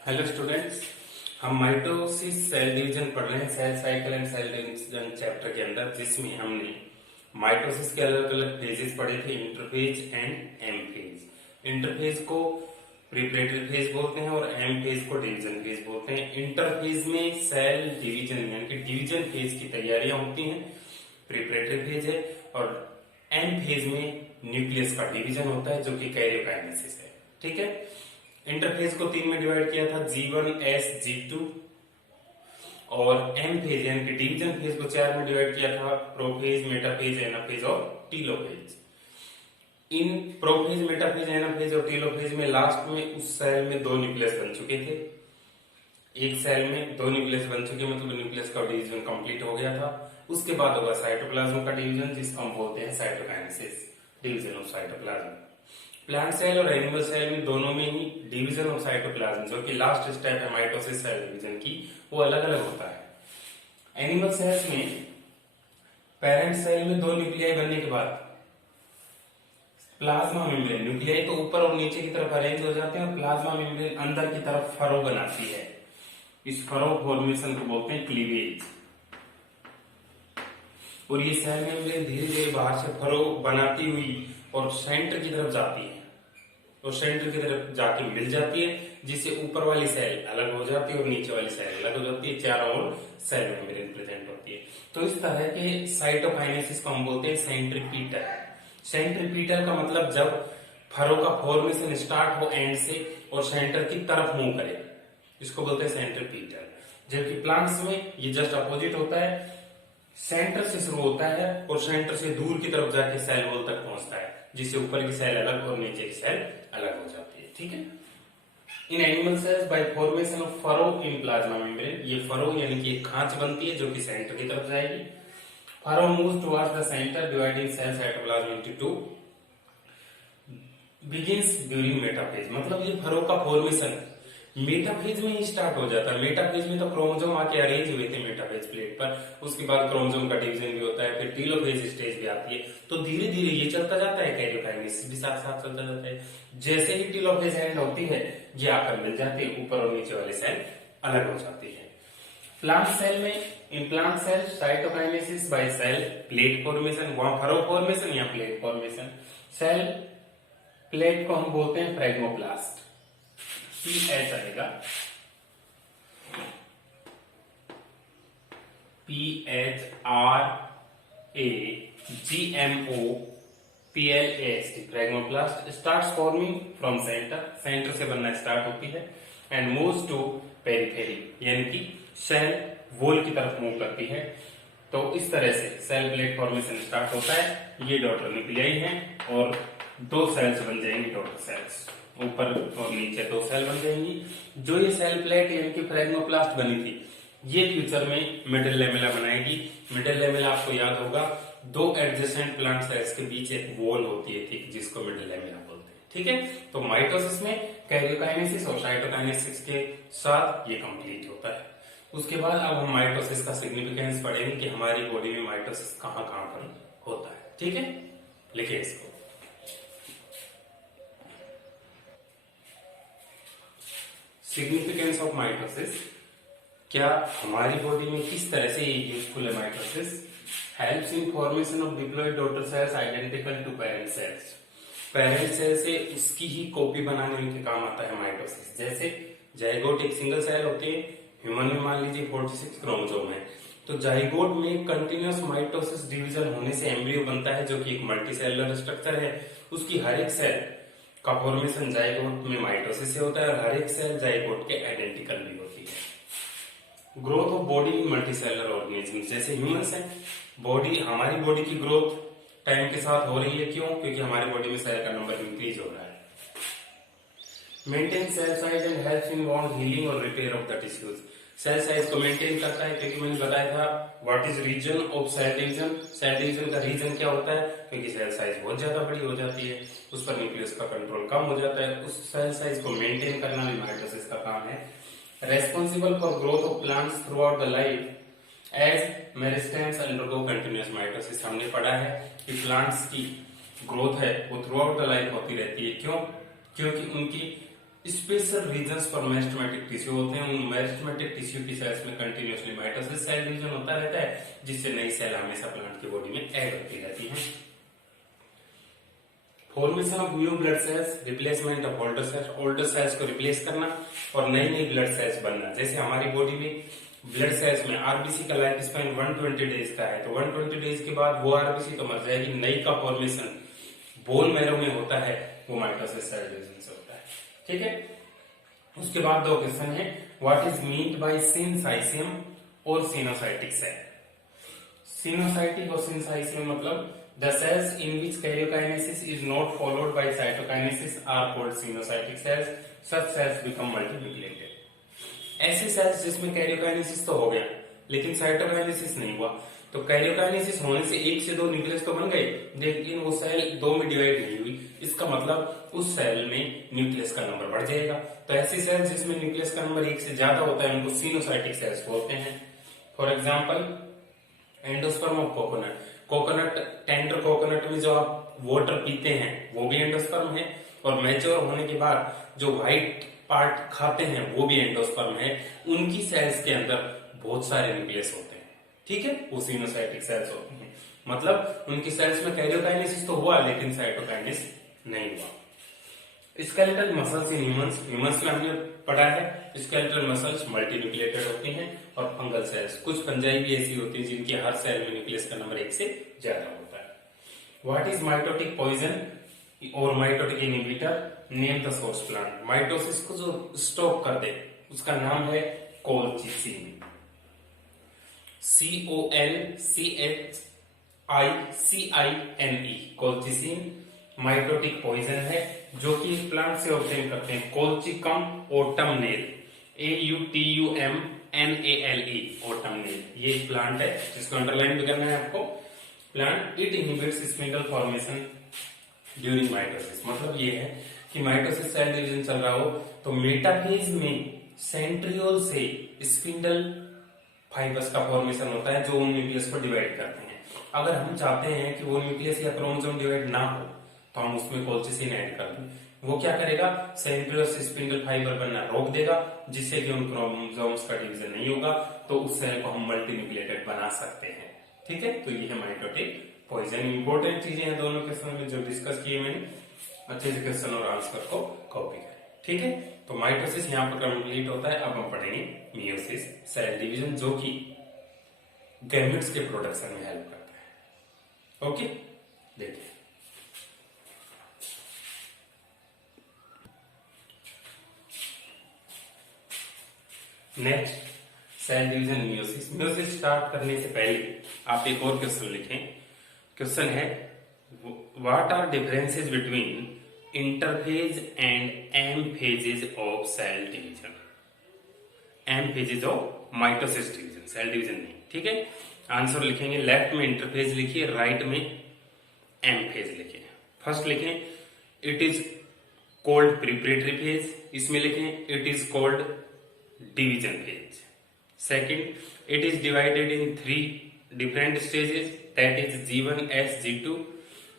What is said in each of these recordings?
Hello students, हम mitosis cell division पढ़ रहे हैं cell cycle and cell division chapter के अंदर, जिसमें हमने माइटोसिस के अलग अलग फेजेस पढ़े थे, interphase and M phase. Interphase को प्रिपरेटरी फेज बोलते हैं और एम फेज को डिवीजन फेज बोलते हैं। इंटरफेज में सेल डिवीजन यानी कि डिवीजन फेज की तैयारियां होती हैं, प्रिपरेटरी फेज है, और एम फेज में न्यूक्लियस का डिवीजन होता है जो कि कैरियोकाइनेसिस है। ठीक है, इंटरफेज को तीन में डिवाइड किया था, G1 S G2, और एम फेज यानी कि डिवीजन फेज को चार में डिवाइड किया था, प्रोफेज, मेटाफेज, एनाफेज और टीलोफेज। इन प्रोफेज, मेटाफेज, एनाफेज और टीलोफेज में लास्ट में उस सेल में दो न्यूक्लियस बन चुके थे। एक सेल में दो न्यूक्लियस बन चुके मतलब न्यूक्लियस का डिवीजन कंप्लीट हो गया था। उसके बाद होगा साइटोप्लाज्म का डिवीजन, जिसको हम बोलते हैं cytokinesis, division of cytoplasm. Plant cell और एनिमल सेल में दोनों में ही डिवीजन ऑफ साइटोप्लाज्म, जो कि लास्ट स्टेप है माइटोसिस सेल डिवीजन की, वो अलग अलग होता है। एनिमल सेल्स में पेरेंट सेल में दो न्यूक्लियाई बनने के बाद प्लाज्मा मेम्ब्रेन, न्यूक्लियाई तो ऊपर और नीचे की तरफ अरेंज हो जाते हैं और प्लाज्मा मेम्ब्रेन अंदर की तरफ फरो बनाती है। इस फरो फॉर्मेशन को बोलते हैं क्लीवेज। और ये सेल मेम्ब्रेन धीरे धीरे बाहर से फरो बनाती हुई और सेंटर की तरफ जाती है, और सेंटर की तरफ जाके मिल जाती है, जिससे ऊपर वाली सेल अलग हो जाती है और नीचे वाली सेल अलग हो जाती है, चारों ओर सेल मेम्ब्रेन प्रेजेंट होती है। तो इस तरह के साइटोकाइनेसिस को हम बोलते हैं सेंट्रीपीटल। सेंट्रीपीटल का मतलब जब फरो का फॉर्मेशन स्टार्ट हो एंड से और सेंटर की तरफ मूव करे, इसको बोलते हैं सेंट्रीपीटल। जबकि प्लांट्स में ये जस्ट अपोजिट होता है, सेंटर से शुरू होता है और सेंटर से दूर की तरफ जाके सेल वॉल तक पहुंचता है, जिससे ऊपर की सेल अलग और नीचे की सेल अलग हो जाती है। ठीक है, in animal cells bye formation of furrow in plasma membrane, ये फरो यानी कि एक खांच बनती है जो कि सेंटर की तरफ जाएगी। Furrow moves towards the centre dividing cell cytoplasm into two, begins during metaphase. मतलब ये फरो का फॉर्मेशन मेटाफेज में ही स्टार्ट हो जाता है। मेटाफेज में तो क्रोमोसोम आके अरेंज हुए थे मेटाफेज प्लेट पर, उसके बाद क्रोमोसोम का डिवीजन भी होता है, फिर टीलोफेज स्टेज भी आती है। तो धीरे धीरे ये चलता जाता है, कैरियोकाइनेसिस भी साथ साथ चलता जाता है। जैसे ही टीलोफेज एंड होती है, ये आकर मिल जाती है, ऊपर और नीचे वाली सेल अलग हो जाती है। प्लांट सेल में, in plant cell cytokinesis by cell plate formation, वहां फरो फॉर्मेशन या प्लेट फॉर्मेशन। सेल प्लेट को हम बोलते हैं फ्रेगमोप्लास्ट, PH आएगा, PHRAGMOPLAST, phragmoplast starts forming from centre, centre से बनना स्टार्ट होती है, एंड मूव्स टू पेरिफेरी यानी कि सेल वॉल की तरफ मूव करती है। तो इस तरह से सेल प्लेट फॉर्मेशन स्टार्ट होता है। ये डॉटर न्यूक्लियाई हैं और दो सेल्स बन जाएंगी, डॉटर सेल्स, ऊपर और नीचे दो सेल बन जाएंगी। जो ये सेल प्लेट यानी कि फ्रेगमोप्लास्ट बनी थी, ये फ्यूचर में मिडिल लेमेला बनाएगी। मिडिल लेमेला आपको याद होगा, दो एडजेसेंट प्लांट सेल्स के बीच एक वॉल होती है ठीक, जिसको मिडिल लेमेला बोलते हैं। ठीक है, तो माइटोसिस में कैरियोकाइनेसिस और साइटोकाइनेसिस के साथ ये कंप्लीट होता है। उसके बाद अब हम माइटोसिस का सिग्निफिकेंस पढ़ेंगे कि हमारी बॉडी में माइटोसिस कहां कहां पर होता है। ठीक है, लिखिए इसको। सिग्निफिकेंस ऑफ माइटोसिस, क्या हमारी बॉडी में किस तरह से ये यूजफुल है mitosis. Helps in formation of diploid daughter cells identical to parent cells, parent cell से उसकी ही कॉपी बनाने में काम आता है माइटोसिस। जैसे जाइगोट एक सिंगल सेल होती है, ह्यूमन में मान लीजिए 46 क्रोमोसोम है, तो जाइगोट में कंटिन्यूअस माइटोसिस डिवीजन होने से एम्ब्रियो बनता है, जो कि एक मल्टीसेलुलर स्ट्रक्चर है। उसकी हर एक सेल का फॉर्मेशन जाइगोट में माइटोसिस से होता है और हर एक सेल जाइगोट के आइडेंटिकल भी होती है। Growth of body in multicellular organism, जैसे ह्यूमंस है, बॉडी, हमारी बॉडी की ग्रोथ टाइम के साथ हो रही है। क्यों? क्योंकि हमारी बॉडी में सेल का नंबर इंक्रीज हो रहा है। Maintain cell size and help in wound healing और repair of the tissues, cell size को मेंटेन करता है, क्योंकि मैंने बताया था what is reason of cell division. Cell division का रीजन क्या होता है? क्योंकि सेल साइज बहुत ज्यादा बड़ी हो जाती है, उस पर न्यूक्लियस का कंट्रोल कम हो जाता है। उस सेल साइज को मेंटेन करना भी माइटोसिस का काम है। Responsible for growth of plants throughout the life as meristems undergo continuous mitosis. हमने पढ़ा है कि प्लांट्स की ग्रोथ है वो थ्रू आउट द लाइफ होती रहती है। क्यों? क्योंकि उनकी special reasons for meristematic tissue होते हैं, उन मेरिस्टेमेटिक टिश्यू की सेल्स में कंटिन्यूअसली माइटोसिस सेल डिवीजन होता रहता है, जिससे नई सेल हमेशा प्लांट की बॉडी में ऐड होती रहती है। Formation of new blood cells, replacement of older cells को रिप्लेस करना और नई नई ब्लड सेल्स बनना। जैसे हमारी बॉडी में ब्लड सेल्स में आरबीसी का लाइफ स्पैन 120 डेज का है, तो 120 डेज के बाद वो आरबीसी तो मर जाएगी, नई का फॉर्मेशन बोन मैरो में होता है, वो माइटोसिस सेल डिवीजन से होता है। ठीक है, उसके बाद दो क्वेश्चन है, व्हाट इज मीन्ड बाय सिनसाइसियम और सिनोसाइटिक सेल। सिनोसाइटिक और सिनसाइसियम मतलब the cells in which karyokinesis is not followed by cytokinesis are called sinusotic cells. Such cells become multinucleated. ऐसे सेल्स जिसमें कैरियोकाइनेसिस तो हो गया लेकिन साइटोकाइनेसिस नहीं हुआ, तो कैरियोकाइनेसिस होने से एक से दो न्यूक्लियस तो बन गए, लेकिन वो सेल दो में डिवाइड नहीं हुई, इसका मतलब उस सेल में न्यूक्लियस का नंबर बढ़ जाएगा। तो ऐसी सेल जिसमें न्यूक्लियस का नंबर एक से ज्यादा होता है उनको सिनोसाइटिक सेल्स बोलते हैं। For example endosperm of coconut, coconut tender coconut में जो आप वाटर पीते हैं वो भी एंडोस्पर्म है, और मैच्योर होने के बाद जो व्हाइट पार्ट खाते हैं वो भी एंडोस्पर्म है। उनकी सेल्स के अंदर बहुत सारे न्यूक्लियस होते हैं, ठीक है, वो सिनोसाइटिक सेल्स होते हैं। मतलब उनकी सेल्स में कैरियोकाइनेसिस तो हुआ लेकिन साइटोकाइनेसिस नहीं हुआ। स्केलेटल मसल्स इन ह्यूमंस में हमने पढ़ा है, स्केलेटल मसल्स मल्टीन्यूक्लिएटेड होती हैं, और फंगल सेल्स कुछ फंजाई भी ऐसी होती है जिनकी हर सेल में न्यूक्लियस का नंबर एक से ज्यादा होता है। व्हाट इज माइटोटिक पॉइजन और mitotic inhibitor, name the source plant. Mitosis को जो स्टॉप कर दे उसका नाम है colchicine, COLCHICINE, colchicine mitotic poison है जो कि प्लांट से ऑब्टेन करते हैं। कोलचिकम ऑटमनेल, AUTUMNALE, ऑटमनेल, ये प्लांट है जिसको अंडरलाइन भी करना है आपको। Plant it inhibits spindle formation during mitosis, मतलब ये है कि माइटोसिस सेल डिवीजन चल रहा हो तो मेटाफेज में सेंट्रियोल से स्पिंडल फाइबर्स का फॉर्मेशन होता है जो उन न्यूक्लियस को डिवाइड करते हैं। अगर हम चाहते हैं कि वो न्यूक्लियस या क्रोमोसोम डिवाइड ना हो तो हम उसमें कोलचिसिन ऐड कर दें, वो क्या करेगा, सेंट्रियोल से स्पिंडल फाइबर बनना रोक देगा, जिससे कि उन क्रोमोसोम्स का डिवीजन नहीं होगा, तो उस सेल को हम मल्टीन्यूक्लिएटेड बना सकते हैं। ठीक है, तो ये है माइटोटिक पॉइजन। इंपॉर्टेंट चीजें हैं दोनों क्वेश्चन में जो डिस्कस किए मैंने, अच्छे से क्वेश्चन और आंसर को कॉपी करें। ठीक है, तो माइटोसिस यहाँ पर कंप्लीट होता है। अब हम पढ़ेंगे मियोसिस सेल डिवीजन जो कि गैमेट्स के प्रोडक्शन में हेल्प करता है। ओके, देखिए next cell division meiosis. Meiosis start करने से पहले आप एक और क्वेश्चन लिखें। क्वेश्चन है what are differences between interphase and M phases of cell division. M phases of mitosis division, cell division नहीं। ठीक है, आंसर लिखेंगे, लेफ्ट में इंटरफेज लिखिए, राइट में एम फेज लिखिए। फर्स्ट लिखें it is called preparatory phase, इसमें लिखें it is called division phase. Second, it is divided in 3 different stages, that is G1 S G2,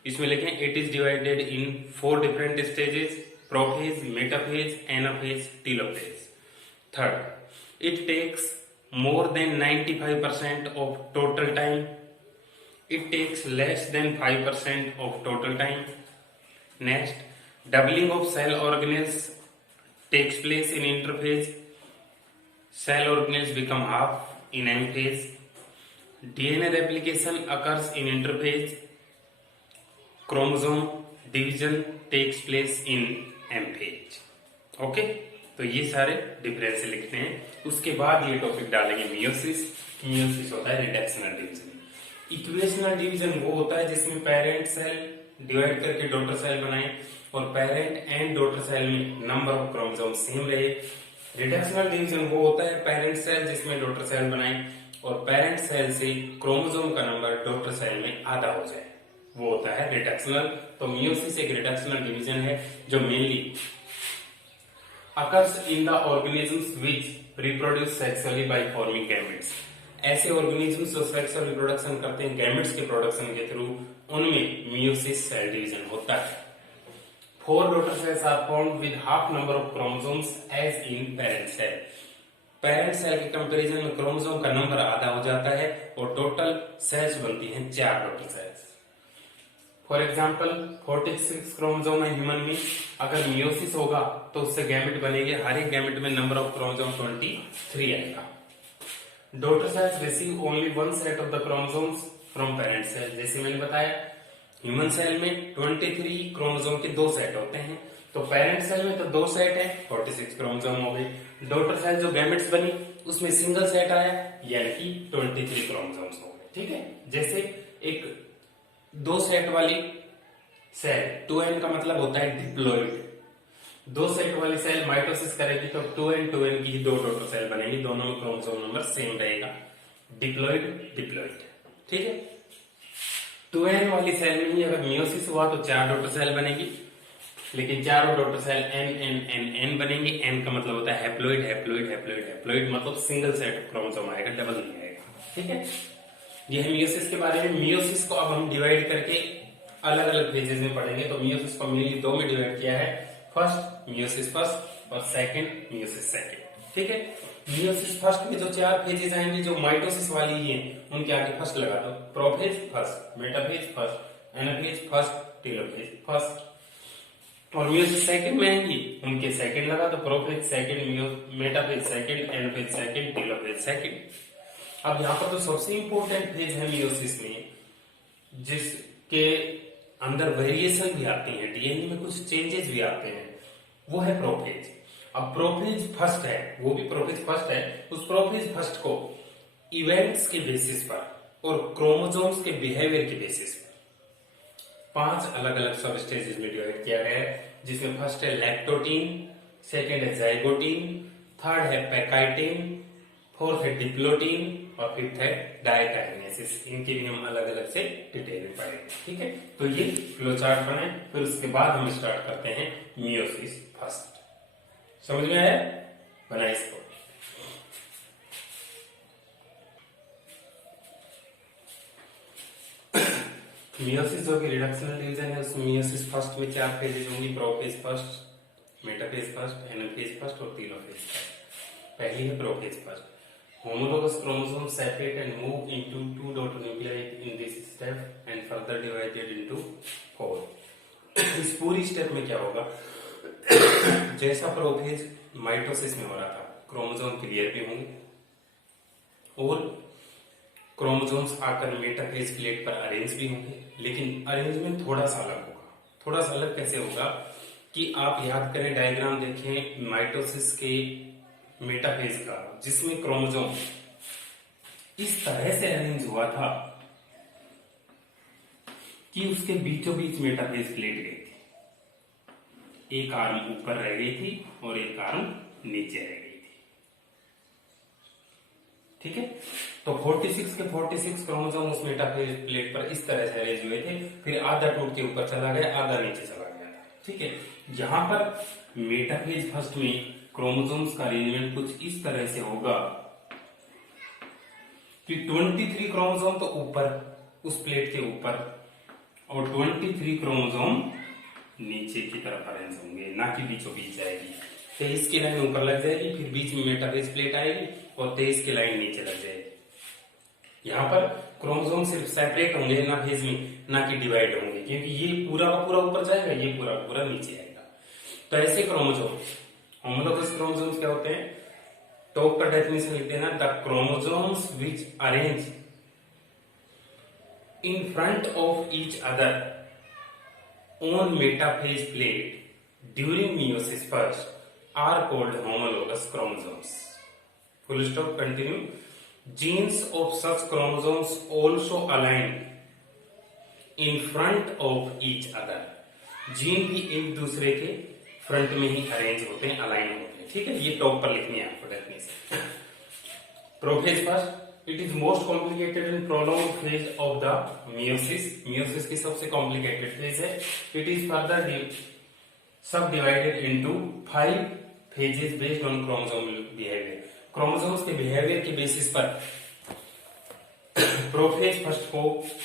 इसमें लिखें it is divided in 4 different stages, prophase, metaphase, anaphase, telophase. Third, it takes more than 95% of total time, it takes less than 5% of total time. Next, doubling of cell organelles takes place in interphase, cell organelles become half in M phase. DNA replication occurs in interphase, chromosome division takes place in M phase. Okay, तो ये सारे difference लिखते हैं। उसके बाद ये topic डालेंगे meiosis. Meiosis होता है रिडक्शनल डिवीजन। इक्वेशनल डिवीजन वो होता है जिसमें पेरेंट सेल डिवाइड करके डॉटर सेल बनाए और पेरेंट एंड डॉटर सेल में नंबर ऑफ क्रोमोसोम सेम रहे। रिडक्शनल डिवीजन वो होता है पेरेंट सेल जिसमें डॉटर सेल बनाए और पेरेंट सेल से क्रोमोसोम का नंबर डॉटर सेल में आधा हो जाए, वो होता है रिडक्शनल। तो मियोसिस एक रिडक्शनल डिवीजन है जो mainly occurs in the organisms which reproduce sexually by forming gametes। ऐसे organisms जो सेक्सुअल रिप्रोडक्शन करते हैं गैमेट्स के प्रोडक्शन के थ्रू, उनमें मियोसिस सेल डिवीजन होता है। 4 daughter cells are formed with half number of chromosomes as in parent cell. Parent cell के कंपैरिजन में क्रोमोसोम का नंबर आधा हो जाता है और टोटल सेल्स बनती हैं 4 daughter cells. For example 46 chromosome है ह्यूमन में, अगर मियोसिस होगा तो उससे गैमेट बनेंगे, हर एक गैमेट में नंबर ऑफ क्रोमोसोम 23 आएगा। Daughter cells receive only one set of the chromosomes from parent cell. जैसे मैंने बताया ह्यूमन सेल में 23 क्रोमोसोम के 2 सेट होते हैं, तो पेरेंट सेल में तो 2 सेट है, 46 क्रोमोसोम हो गए। डॉटर सेल जो गैमेट्स बनी उसमें सिंगल सेट आया, यानी कि 23 क्रोमोसोम्स हो गए। ठीक है, जैसे एक 2 सेट वाली सेल 2n का मतलब होता है डिप्लॉइड। 2 सेट वाली सेल माइटोसिस करेगी तो 2n की 2 डॉटर सेल बनेगी, दोनों में क्रोमोसोम नंबर सेम रहेगा, डिप्लॉइड डिप्लॉइड। ठीक है, 2n वाली सेल में ही अगर मियोसिस हुआ तो 4 डॉटर सेल बनेगी, लेकिन चारों डॉटर सेल n बनेंगे। n का मतलब होता है हैप्लॉइड हैप्लॉइड हैप्लॉइड हैप्लॉइड, मतलब सिंगल सेट क्रोमोसोम आएगा, डबल नहीं आएगा। ठीक है, ये है मियोसिस के बारे में। मियोसिस को अब हम डिवाइड करके अलग अलग फेजेस में पढ़ेंगे। तो मियोसिस को मेनली 2 में डिवाइड किया है, फर्स्ट मियोसिस फर्स्ट और सेकंड मियोसिस सेकंड। ठीक है, मियोसिस फर्स्ट में जो 4 फेजेस आएंगे जो माइटोसिस वाली ही है, उनके आगे फर्स्ट लगा दो। Prophase first, metaphase first, anaphase first, telophase first. और मियोसिस सेकंड में आएंगी, उनके सेकंड लगा दो। Prophase second, metaphase second, anaphase second, telophase second. अब यहाँ पर तो सबसे इंपॉर्टेंट फेज है मियोसिस में, जिसके अंदर वेरिएशन भी आती है, डीएनए में कुछ चेंजेस भी आते हैं, वो है प्रोफेज। अब प्रोफेज फर्स्ट है, वो भी प्रोफेज फर्स्ट है। उस प्रोफेज फर्स्ट को इवेंट्स के बेसिस पर और क्रोमोसोम्स के बिहेवियर के बेसिस पर 5 अलग अलग सब स्टेजेस में डिवाइड किया गया है, जिसमें फर्स्ट है लैक्टोटीन, सेकंड है जाइगोटीन, थर्ड है पैकाइटिन, फोर्थ है डिप्लोटीन और फिफ्थ है डायकाइनेसिस। इनके भी हम अलग अलग से डिटेल में पढ़ेंगे। ठीक है, तो ये फ्लो चार्ट बने, फिर उसके बाद हम स्टार्ट करते हैं मियोसिस फर्स्ट। समझ में आया? बना इसको। मियोसिस जो कि रिडक्शनल डिवीजन है, उसमें मियोसिस फर्स्ट में 4 फेजेज होंगी, prophase first, metaphase first, anaphase first और टेलोफेज फर्स्ट। पहली है prophase first. Homologous chromosomes separate and move into 2 daughter nuclei in this step and further divided into 4. इस पूरी स्टेप में क्या होगा, जैसा प्रोफेज माइटोसिस में हो रहा था, क्रोमोसोम क्लियर भी होंगे और क्रोमोसोम्स आकर मेटाफेज प्लेट पर अरेंज भी होंगे, लेकिन अरेंजमेंट थोड़ा सा अलग होगा। थोड़ा सा अलग कैसे होगा कि आप याद करें, डायग्राम देखें माइटोसिस के मेटाफेज का, जिसमें क्रोमोसोम इस तरह से अरेंज हुआ था कि उसके बीचों बीच मेटाफेज प्लेट गई थी। एक आर्म ऊपर रह गई थी और एक आर्म नीचे रह गई थी। ठीक है, तो 46 के 46 क्रोमोसोम उस मेटाफेज प्लेट पर इस तरह से अरेंज हुए थे, फिर आधा टूट के ऊपर चला गया, आधा नीचे चला गया था। ठीक है, यहां पर मेटाफेज फर्स्ट में क्रोमोसोम्स का अरेंजमेंट कुछ इस तरह से होगा कि 23 क्रोमोसोम तो ऊपर उस प्लेट के ऊपर और 23 क्रोमोसोम नीचे की तरफ अरेंज होंगे, ना कि बीचों बीच जाएगी। 23 की लाइन ऊपर लग जाएगी, फिर बीच में मेटाफेज प्लेट आएगी और 23 की लाइन नीचे लग जाएगी। यहाँ पर क्रोमोसोम सिर्फ सेपरेट होंगे एनाफेज में, ना कि डिवाइड होंगे, क्योंकि ये पूरा का पूरा ऊपर जाएगा, ये पूरा का पूरा नीचे आएगा। तो ऐसे क्रोमोसोम होमोलोगस क्रोमोसोम्स क्या होते हैं, टॉप पर डेफिनेशन लिख देना, the chromosomes which arrange in front of each other on metaphase plate during meiosis first are called homologous chromosomes. Full stop. Continue. Genes of such chromosomes also align in front of each other. Gene भी एक दूसरे के front में ही arrange होते हैं, align होते हैं। ठीक है, ये टॉप पर लिखनी है आपको definition. Prophase first, it is most complicated and prolong phase of the meiosis. Meiosis की सबसे कॉम्प्लिकेटेड फेज है। इट इज फर्दर सब divided into 5 phases based on chromosome behaviour. Chromosomes के बिहेवियर के बेसिस पर प्रोफेज फर्स्ट को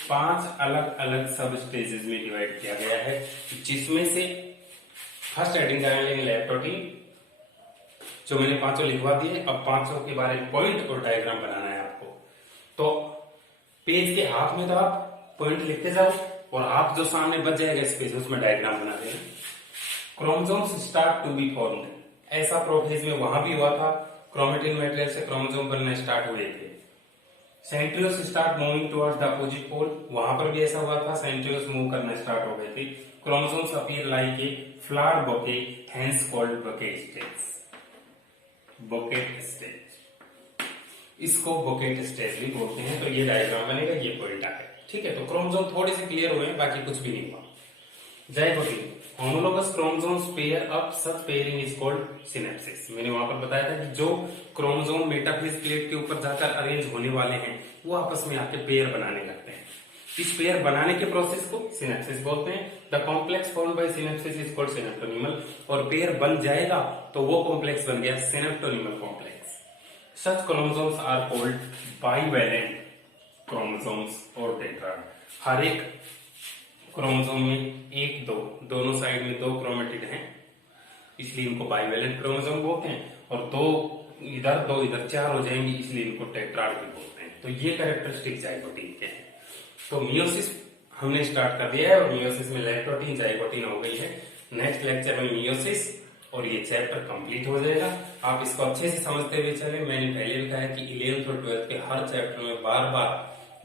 5 अलग अलग सब स्टेजेस में डिवाइड किया गया है, जिसमें से फर्स्ट हेडिंग करेंगे लैब प्रोटीन, जो मैंने पांचों लिखवा दिए। अब पांचों के बारे में पॉइंट और डायग्राम बनाना है आपको। तो पेज के हाथ में तो आप पॉइंट लिखते जाओ और हाथ जो सामने बच जाएगा इस पेज उसमें डायग्राम बना देना। Chromosomes start to be formed, ऐसा प्रोफेज में वहां भी हुआ था, क्रोमेटिन मटेरियल से क्रोमोसोम बनना स्टार्ट हुए थे। Centrioles start moving towards the opposite pole, वहां पर भी ऐसा हुआ था, सेंट्रियोल्स मूव करना स्टार्ट हो गए थे। Chromosomes appear like a flower bouquet, hence called bouquet stage. Bouquet stage, इसको बोकेट स्टेज भी बोलते हैं। तो ये डायग्राम बनेगा, ये पॉइंट है, ठीक है। तो क्रोमोसोम थोड़े से क्लियर हुए हैं, बाकी कुछ भी नहीं हुआ। Zygotene, homologous chromosomes pair up, such pairing is called synapsis. मैंने वहां पर बताया था कि जो क्रोमोसोम मेटाफेज प्लेट के ऊपर जाकर अरेंज होने वाले हैं वो आपस में आके पेयर बनाने लगते हैं। इस पेयर बनाने के प्रोसेस को सिनेप्सिस बोलते हैं। The complex form by synapsis is called synaptonemal, और पेयर बन जाएगा तो वो कॉम्प्लेक्स बन गया synaptonemal complex. Such chromosomes are called bivalent chromosomes और टेट्राड। हर एक क्रोमोसोम में एक दो, दोनों साइड में दो क्रोमेटिड हैं, इसलिए इनको बाइवैलेंट क्रोमोसोम बोलते हैं। और दो इधर चार हो जाएंगे, इसलिए इनको टेट्राड भी बोलते हैं। तो ये कैरेक्टरिस्टिक जाइगोटीन के हैं। तो मियोसिस हमने स्टार्ट कर दिया है और मियोसिस में लैब प्रोटीन जाइगोटीन हो गई है। नेक्स्ट लेक्चर में मियोसिस और ये चैप्टर कंप्लीट हो जाएगा। आप इसको अच्छे से समझते हुए चले। मैंने पहले भी कहा कि 11th और 12th के हर चैप्टर में बार बार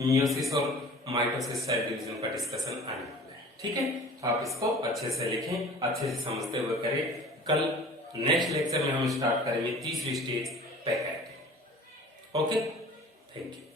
मियोसिस और माइटोसिस सेल डिवीजन का डिस्कशन आने वाला है, ठीक है। आप इसको अच्छे से लिखें, अच्छे से समझते हुए करें। कल नेक्स्ट लेक्चर में हम स्टार्ट करेंगे तीसरी stage packet. Okay, thank you.